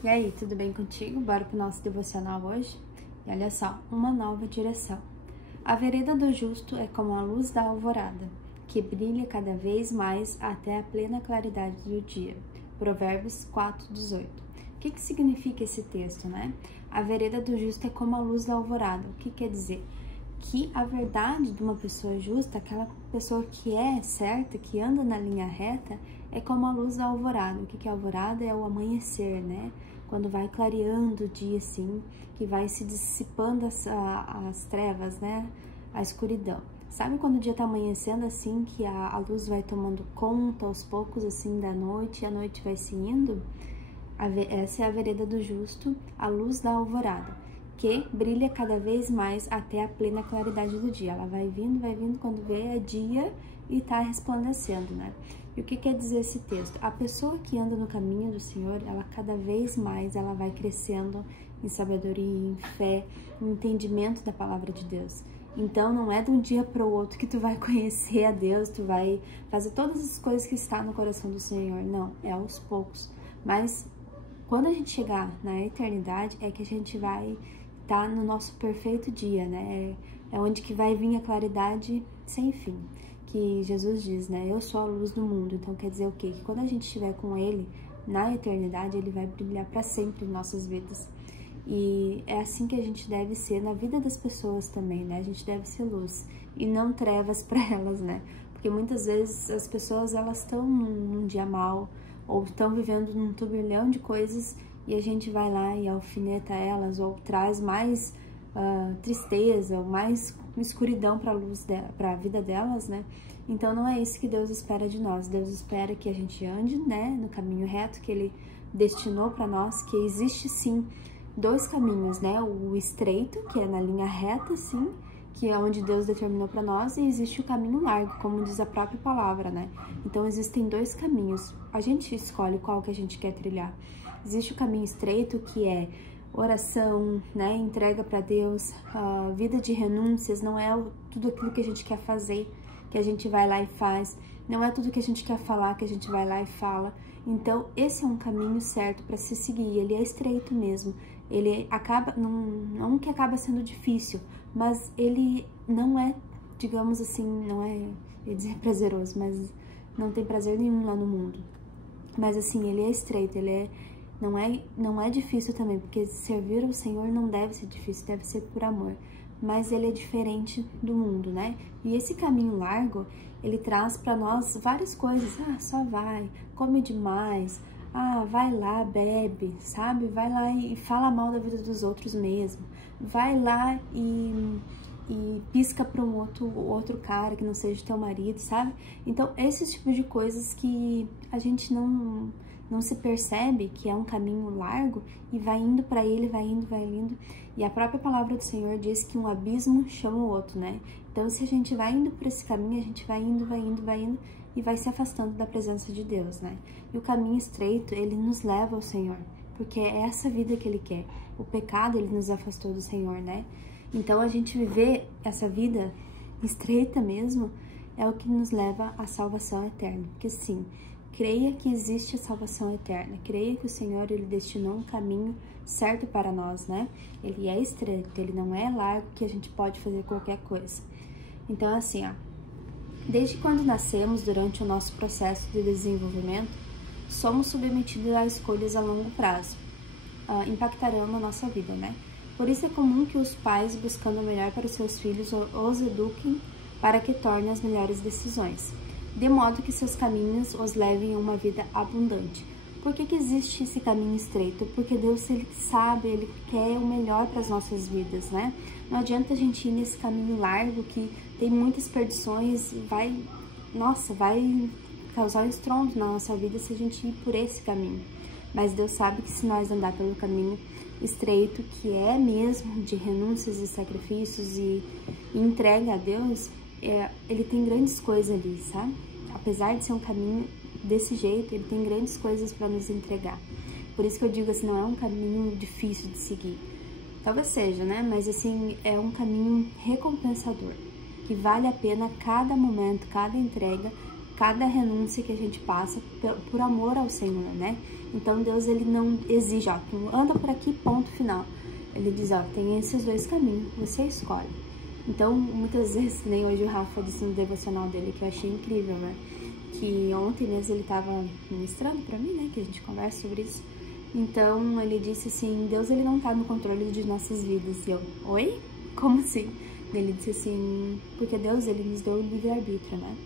E aí, tudo bem contigo? Bora pro nosso devocional hoje? E olha só, uma nova direção. A vereda do justo é como a luz da alvorada, que brilha cada vez mais até a plena claridade do dia. Provérbios 4:18. O que significa esse texto, né? A vereda do justo é como a luz da alvorada. O que quer dizer? Que a verdade de uma pessoa justa, aquela pessoa que é certa, que anda na linha reta, é como a luz da alvorada. O que é alvorada? É o amanhecer, né? Quando vai clareando o dia, assim, que vai se dissipando as trevas, né? A escuridão. Sabe quando o dia tá amanhecendo, assim, que a luz vai tomando conta aos poucos, assim, da noite, e a noite vai se indo? Essa é a vereda do justo, a luz da alvorada, que brilha cada vez mais até a plena claridade do dia. Ela vai vindo, quando vê é dia e tá resplandecendo, né? E o que quer dizer esse texto? A pessoa que anda no caminho do Senhor, ela cada vez mais ela vai crescendo em sabedoria, em fé, em entendimento da palavra de Deus. Então, não é de um dia para o outro que tu vai conhecer a Deus, tu vai fazer todas as coisas que está no coração do Senhor. Não, é aos poucos. Mas quando a gente chegar na eternidade, é que a gente vai estar no nosso perfeito dia, né? É onde que vai vir a claridade sem fim, que Jesus diz, né? Eu sou a luz do mundo. Então quer dizer o quê? Que quando a gente estiver com Ele na eternidade, Ele vai brilhar para sempre em nossas vidas. E é assim que a gente deve ser na vida das pessoas também, né? A gente deve ser luz e não trevas para elas, né? Porque muitas vezes as pessoas, elas estão num dia mal, ou estão vivendo num turbilhão de coisas e a gente vai lá e alfineta elas, ou traz mais tristeza, ou mais escuridão para a vida delas, né? Então não é isso que Deus espera de nós. Deus espera que a gente ande, né, no caminho reto que Ele destinou para nós, que existe sim dois caminhos, né? O estreito, que é na linha reta, sim, que é onde Deus determinou para nós, e existe o caminho largo, como diz a própria palavra, né? Então existem dois caminhos. A gente escolhe qual que a gente quer trilhar. Existe o caminho estreito, que é oração, né? Entrega para Deus, vida de renúncias. Não é tudo aquilo que a gente quer fazer, que a gente vai lá e faz. Não é tudo que a gente quer falar, que a gente vai lá e fala. Então, esse é um caminho certo para se seguir. Ele é estreito mesmo. Ele acaba, não que acaba sendo difícil, mas ele não é, digamos assim, não é, ia dizer prazeroso, mas não tem prazer nenhum lá no mundo. Mas assim, ele é estreito, ele não é difícil também, porque servir ao Senhor não deve ser difícil, deve ser por amor. Mas ele é diferente do mundo, né? E esse caminho largo, ele traz para nós várias coisas. Só vai, come demais, vai lá, bebe, sabe? Vai lá e fala mal da vida dos outros mesmo. Vai lá e pisca para um outro cara que não seja teu marido, sabe? Então, esses tipos de coisas que a gente não se percebe que é um caminho largo e vai indo para ele, vai indo. E a própria palavra do Senhor diz que um abismo chama o outro, né? Então, se a gente vai indo por esse caminho, a gente vai indo e vai se afastando da presença de Deus, né? E o caminho estreito, ele nos leva ao Senhor, porque é essa vida que Ele quer. O pecado, ele nos afastou do Senhor, né? Então, a gente viver essa vida estreita mesmo é o que nos leva à salvação eterna. Porque sim, creia que existe a salvação eterna. Creia que o Senhor, Ele destinou um caminho certo para nós, né? Ele é estreito, ele não é largo que a gente pode fazer qualquer coisa. Então, assim, desde quando nascemos, durante o nosso processo de desenvolvimento, somos submetidos a escolhas a longo prazo. Impactarão na nossa vida, né? Por isso é comum que os pais, buscando o melhor para os seus filhos, os eduquem para que tornem as melhores decisões, de modo que seus caminhos os levem a uma vida abundante. Por que existe esse caminho estreito? Porque Deus, Ele sabe, Ele quer o melhor para as nossas vidas, né? Não adianta a gente ir nesse caminho largo que tem muitas perdições e vai causar um estrondo na nossa vida se a gente ir por esse caminho. Mas Deus sabe que se nós andar pelo caminho estreito, que é mesmo de renúncias e sacrifícios e entrega a Deus, Ele tem grandes coisas ali, sabe? Apesar de ser um caminho desse jeito, Ele tem grandes coisas para nos entregar. Por isso que eu digo assim, não é um caminho difícil de seguir. Talvez seja, né? Mas assim, é um caminho recompensador, que vale a pena cada momento, cada entrega, cada renúncia que a gente passa por amor ao Senhor, né? Então Deus, ele não exige, ó, tu anda por aqui, ponto final. Ele diz, ó, tem esses dois caminhos, você escolhe. Então, muitas vezes, nem hoje o Rafa disse no devocional dele, que eu achei incrível, né? Que ontem mesmo ele tava ministrando pra mim, né? Que a gente conversa sobre isso. Então, ele disse assim, Deus, ele não tá no controle de nossas vidas. E eu, oi? Como assim? Ele disse assim, porque Deus, ele nos deu o livre-arbítrio, né?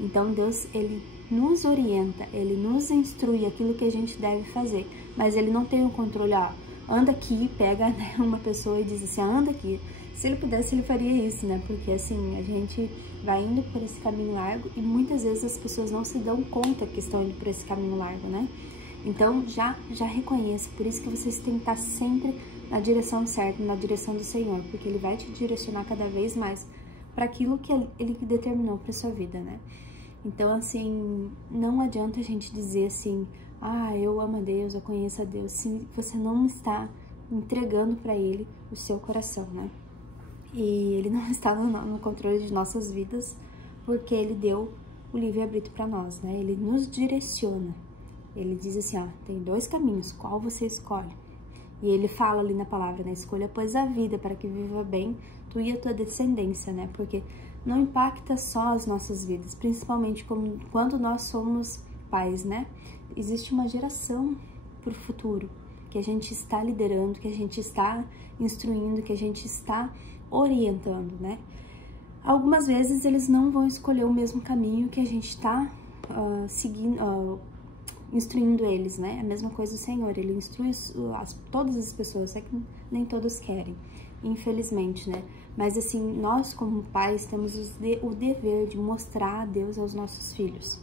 Então, Deus, ele nos orienta, ele nos instrui aquilo que a gente deve fazer. Mas ele não tem o controle, ó, anda aqui, pega, né, uma pessoa e diz assim, anda aqui. Se ele pudesse, ele faria isso, né? Porque, assim, a gente vai indo por esse caminho largo e muitas vezes as pessoas não se dão conta que estão indo por esse caminho largo, né? Então, já reconheça. Por isso que vocês têm que estar sempre na direção certa, na direção do Senhor, porque Ele vai te direcionar cada vez mais para aquilo que Ele determinou para sua vida, né? Então, assim, não adianta a gente dizer assim, ah, eu amo a Deus, eu conheço a Deus, se você não está entregando para Ele o seu coração, né? E Ele não está no controle de nossas vidas, porque Ele deu o livre-arbítrio para nós, né? Ele nos direciona. Ele diz assim, ó, tem dois caminhos, qual você escolhe? E Ele fala ali na palavra, né? Escolha, pois, a vida para que viva bem tu e a tua descendência, né? Porque não impacta só as nossas vidas, principalmente quando nós somos pais, né? Existe uma geração para o futuro que a gente está liderando, que a gente está instruindo, que a gente está orientando, né? Algumas vezes eles não vão escolher o mesmo caminho que a gente está seguindo, instruindo eles, né? A mesma coisa o Senhor, Ele instrui todas as pessoas, é que nem todos querem, infelizmente, né? Mas assim, nós como pais temos o dever de mostrar a Deus aos nossos filhos.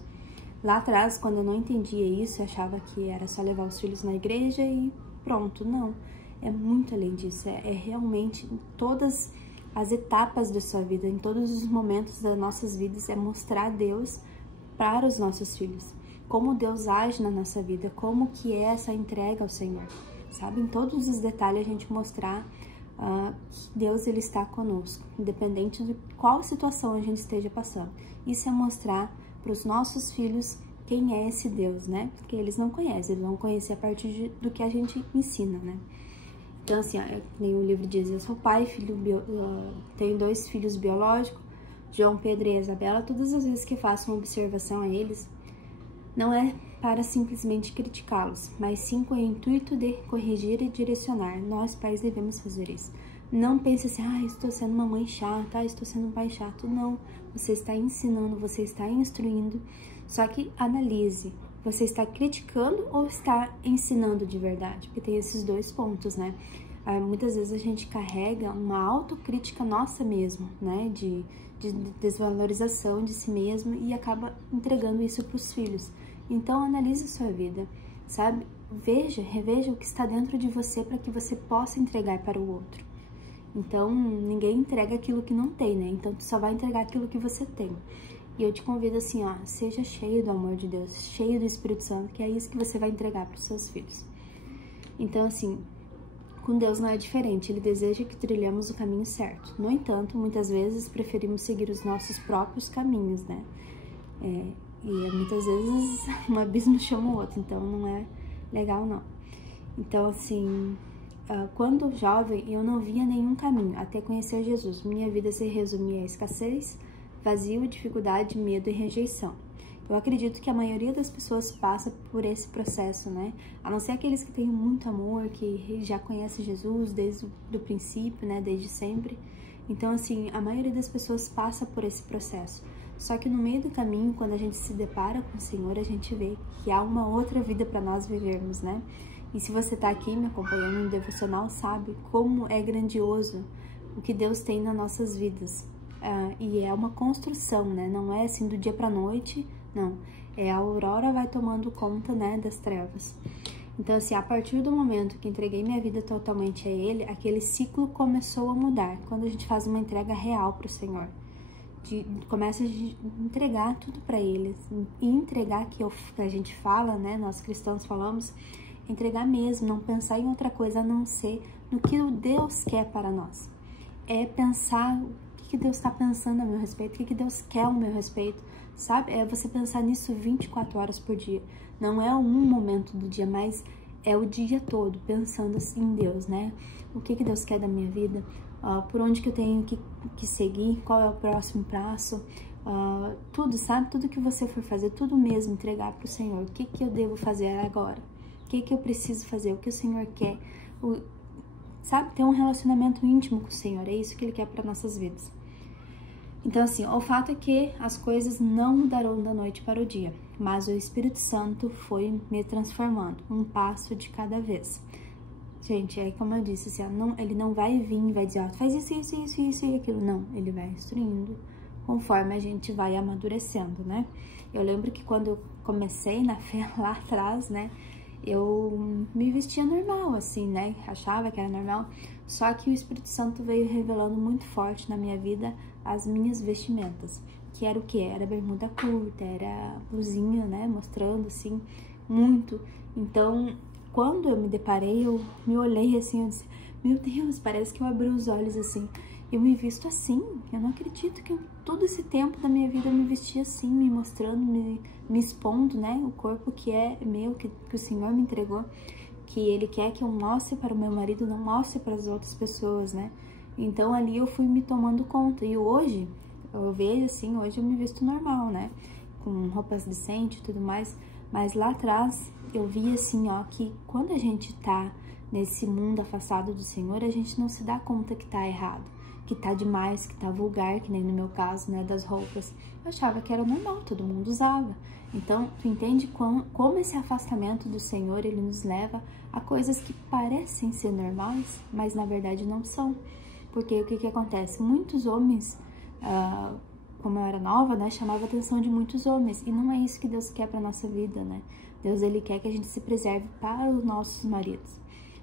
Lá atrás, quando eu não entendia isso, eu achava que era só levar os filhos na igreja e pronto. Não, é muito além disso, é realmente em todas as etapas da sua vida, em todos os momentos das nossas vidas, é mostrar Deus para os nossos filhos. Como Deus age na nossa vida, como que é essa entrega ao Senhor, sabe? Em todos os detalhes a gente mostrar que Deus, Ele está conosco, independente de qual situação a gente esteja passando. Isso é mostrar para os nossos filhos quem é esse Deus, né? Porque eles não conhecem, eles vão conhecer a partir do que a gente ensina, né? Então, assim, nem o livro diz, eu sou pai, tenho 2 filhos biológicos, João, Pedro e Isabela. Todas as vezes que faço uma observação a eles, não é para simplesmente criticá-los, mas sim com o intuito de corrigir e direcionar. Nós, pais, devemos fazer isso. Não pense assim, estou sendo uma mãe chata, estou sendo um pai chato. Não, você está ensinando, você está instruindo. Só que analise, você está criticando ou está ensinando de verdade? Porque tem esses 2 pontos, né? Muitas vezes a gente carrega uma autocrítica nossa mesmo, né? De desvalorização de si mesmo e acaba entregando isso para os filhos. Então, analise a sua vida, sabe? Reveja o que está dentro de você para que você possa entregar para o outro. Então, ninguém entrega aquilo que não tem, né? Então, tu só vai entregar aquilo que você tem. E eu te convido assim, seja cheio do amor de Deus, cheio do Espírito Santo, que é isso que você vai entregar para os seus filhos. Então, assim, com Deus não é diferente, Ele deseja que trilhemos o caminho certo. No entanto, muitas vezes preferimos seguir os nossos próprios caminhos, né? E muitas vezes um abismo chama o outro, então não é legal, não. Então, assim, quando jovem, eu não via nenhum caminho até conhecer Jesus. Minha vida se resumia a escassez, vazio, dificuldade, medo e rejeição. Eu acredito que a maioria das pessoas passa por esse processo, né? A não ser aqueles que têm muito amor, que já conhecem Jesus desde o princípio, né? Desde sempre. Então, assim, a maioria das pessoas passa por esse processo. Só que no meio do caminho, quando a gente se depara com o Senhor, a gente vê que há uma outra vida para nós vivermos, né? E se você está aqui me acompanhando no devocional, sabe como é grandioso o que Deus tem nas nossas vidas. E é uma construção, né? Não é assim do dia para a noite, não. A aurora vai tomando conta, né, das trevas. Então, assim, a partir do momento que entreguei minha vida totalmente a Ele, aquele ciclo começou a mudar. Quando a gente faz uma entrega real para o Senhor. Começa a entregar tudo para Ele. E entregar, que a gente fala, né, nós cristãos falamos, entregar mesmo, não pensar em outra coisa a não ser no que o Deus quer para nós. É pensar o que Deus está pensando a meu respeito, o que Deus quer ao meu respeito, sabe? É você pensar nisso 24 horas por dia. Não é um momento do dia, mas é o dia todo, pensando assim em Deus, né? O que Deus quer da minha vida, por onde que eu tenho que seguir, qual é o próximo passo, tudo, sabe? Tudo que você for fazer, tudo mesmo, entregar para o Senhor. O que eu devo fazer agora? O que eu preciso fazer? O que o Senhor quer? Sabe? Ter um relacionamento íntimo com o Senhor, é isso que Ele quer para nossas vidas. Então, assim, o fato é que as coisas não mudarão da noite para o dia, mas o Espírito Santo foi me transformando, um passo de cada vez. Gente, é como eu disse, assim, ele não vai vir e vai dizer, faz isso e aquilo. Não, ele vai instruindo conforme a gente vai amadurecendo, né? Eu lembro que quando eu comecei na fé lá atrás, né, eu me vestia normal, assim, né? Achava que era normal. Só que o Espírito Santo veio revelando muito forte na minha vida as minhas vestimentas. Que era o que? Era bermuda curta, era blusinha, né? Mostrando, assim, muito. Então, quando eu me deparei, eu me olhei assim, eu disse, meu Deus, parece que eu abri os olhos, assim. Eu me visto assim, eu não acredito que todo esse tempo da minha vida eu me vesti assim, me mostrando, me expondo, né? O corpo que é meu, que o Senhor me entregou, que Ele quer que eu mostre para o meu marido, não mostre para as outras pessoas, né? Então ali eu fui me tomando conta. E hoje, eu vejo assim, hoje eu me visto normal, né? Com roupas decentes e tudo mais. Mas lá atrás eu vi assim, ó, que quando a gente tá nesse mundo afastado do Senhor, a gente não se dá conta que tá errado, que tá demais, que tá vulgar, que nem no meu caso, né, das roupas. Eu achava que era normal, todo mundo usava. Então, tu entende como esse afastamento do Senhor, ele nos leva a coisas que parecem ser normais, mas na verdade não são. Porque o que acontece? Muitos homens, como eu era nova, né, chamava a atenção de muitos homens. E não é isso que Deus quer pra nossa vida, né? Deus, Ele quer que a gente se preserve para os nossos maridos.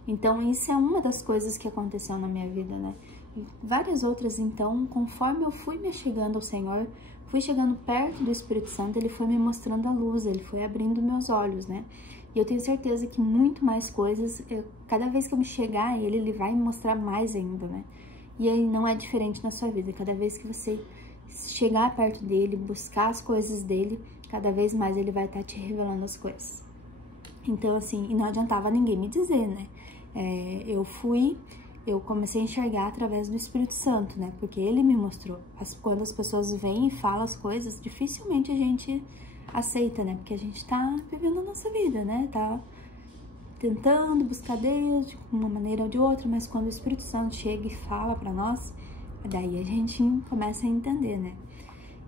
Então, isso é uma das coisas que aconteceu na minha vida, né? E várias outras, então, conforme eu fui me chegando ao Senhor, fui chegando perto do Espírito Santo, Ele foi me mostrando a luz, Ele foi abrindo meus olhos, né? E eu tenho certeza que muito mais coisas, cada vez que eu me chegar a Ele vai me mostrar mais ainda, né? E aí não é diferente na sua vida, cada vez que você chegar perto dEle, buscar as coisas dEle, cada vez mais Ele vai estar te revelando as coisas. Então, assim, e não adiantava ninguém me dizer, né? Eu comecei a enxergar através do Espírito Santo, né? Porque Ele me mostrou. Quando as pessoas vêm e falam as coisas, dificilmente a gente aceita, né? Porque a gente tá vivendo a nossa vida, né? Tá tentando buscar Deus de uma maneira ou de outra, mas quando o Espírito Santo chega e fala pra nós, daí a gente começa a entender, né?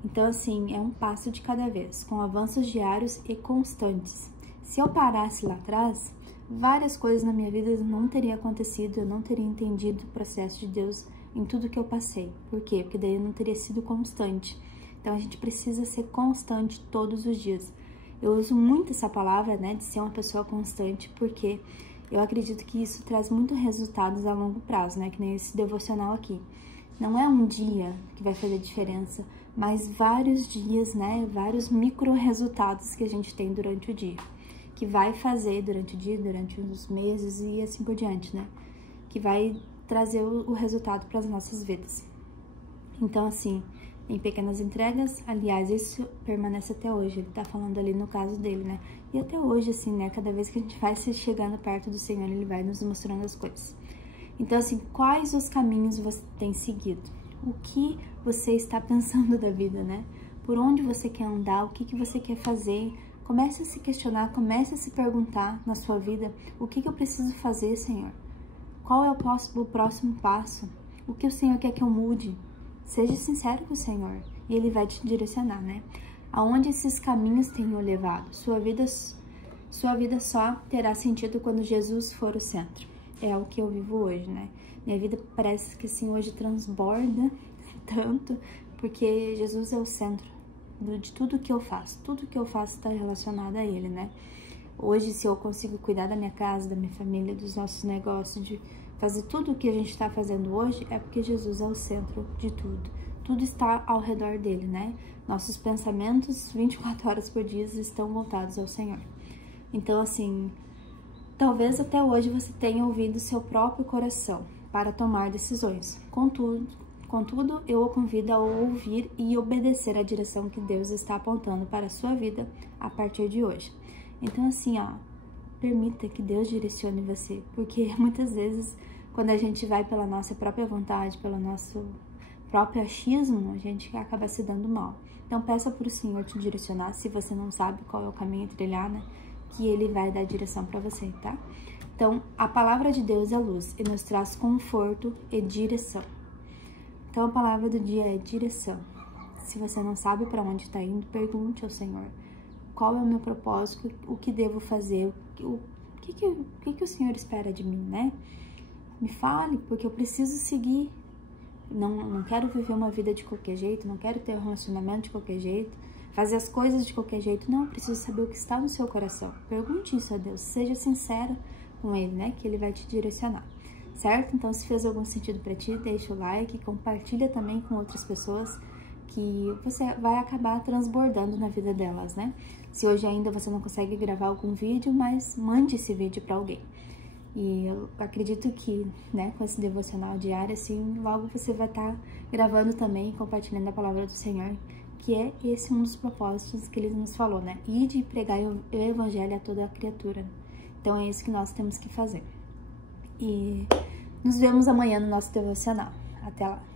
Então, assim, é um passo de cada vez, com avanços diários e constantes. Se eu parasse lá atrás, várias coisas na minha vida não teriam acontecido, eu não teria entendido o processo de Deus em tudo que eu passei. Por quê? Porque daí eu não teria sido constante. Então, a gente precisa ser constante todos os dias. Eu uso muito essa palavra, né, de ser uma pessoa constante, porque eu acredito que isso traz muitos resultados a longo prazo, né, que nem esse devocional aqui. Não é um dia que vai fazer diferença, mas vários dias, né, vários micro resultados que a gente tem durante o dia, que vai fazer durante o dia, durante os meses e assim por diante, né, que vai trazer o resultado para as nossas vidas. Então, assim, em pequenas entregas, aliás, isso permanece até hoje, ele tá falando ali no caso dele, né, e até hoje, assim, né, cada vez que a gente vai se chegando perto do Senhor, ele vai nos mostrando as coisas. Então, assim, quais os caminhos você tem seguido? O que você está pensando da vida, né? Por onde você quer andar? O que você quer fazer? Comece a se questionar, comece a se perguntar na sua vida, o que eu preciso fazer, Senhor? Qual é o próximo passo? O que o Senhor quer que eu mude? Seja sincero com o Senhor e Ele vai te direcionar, né? Aonde esses caminhos têm o levado? Sua vida só terá sentido quando Jesus for o centro. É o que eu vivo hoje, né? Minha vida parece que assim hoje transborda tanto, porque Jesus é o centro de tudo que eu faço. Tudo que eu faço está relacionado a Ele, né? Hoje, se eu consigo cuidar da minha casa, da minha família, dos nossos negócios, de fazer tudo o que a gente está fazendo hoje, é porque Jesus é o centro de tudo. Tudo está ao redor dele, né? Nossos pensamentos 24 horas por dia estão voltados ao Senhor. Então, assim, talvez até hoje você tenha ouvido seu próprio coração para tomar decisões. Contudo, Contudo, eu o convido a ouvir e obedecer à direção que Deus está apontando para a sua vida a partir de hoje. Então, assim, ó, permita que Deus direcione você, porque muitas vezes, quando a gente vai pela nossa própria vontade, pelo nosso próprio achismo, a gente acaba se dando mal. Então, peça para o Senhor te direcionar, se você não sabe qual é o caminho a trilhar, né? Que Ele vai dar direção para você, tá? Então, a palavra de Deus é luz e nos traz conforto e direção. Então, a palavra do dia é direção. Se você não sabe para onde está indo, pergunte ao Senhor. Qual é o meu propósito? O que devo fazer? O que o Senhor espera de mim, né? Me fale, porque eu preciso seguir. Não quero viver uma vida de qualquer jeito, não quero ter um relacionamento de qualquer jeito, fazer as coisas de qualquer jeito. Não, eu preciso saber o que está no seu coração. Pergunte isso a Deus, seja sincera com Ele, né? Que Ele vai te direcionar, certo? Então, se fez algum sentido para ti, deixa o like, compartilha também com outras pessoas que você vai acabar transbordando na vida delas, né? Se hoje ainda você não consegue gravar algum vídeo, mas mande esse vídeo para alguém. E eu acredito que, né, com esse devocional diário, assim, logo você vai estar gravando também, compartilhando a palavra do Senhor, que é esse um dos propósitos que Ele nos falou, né? E de pregar o evangelho a toda a criatura. Então é isso que nós temos que fazer. E nos vemos amanhã no nosso devocional. Até lá!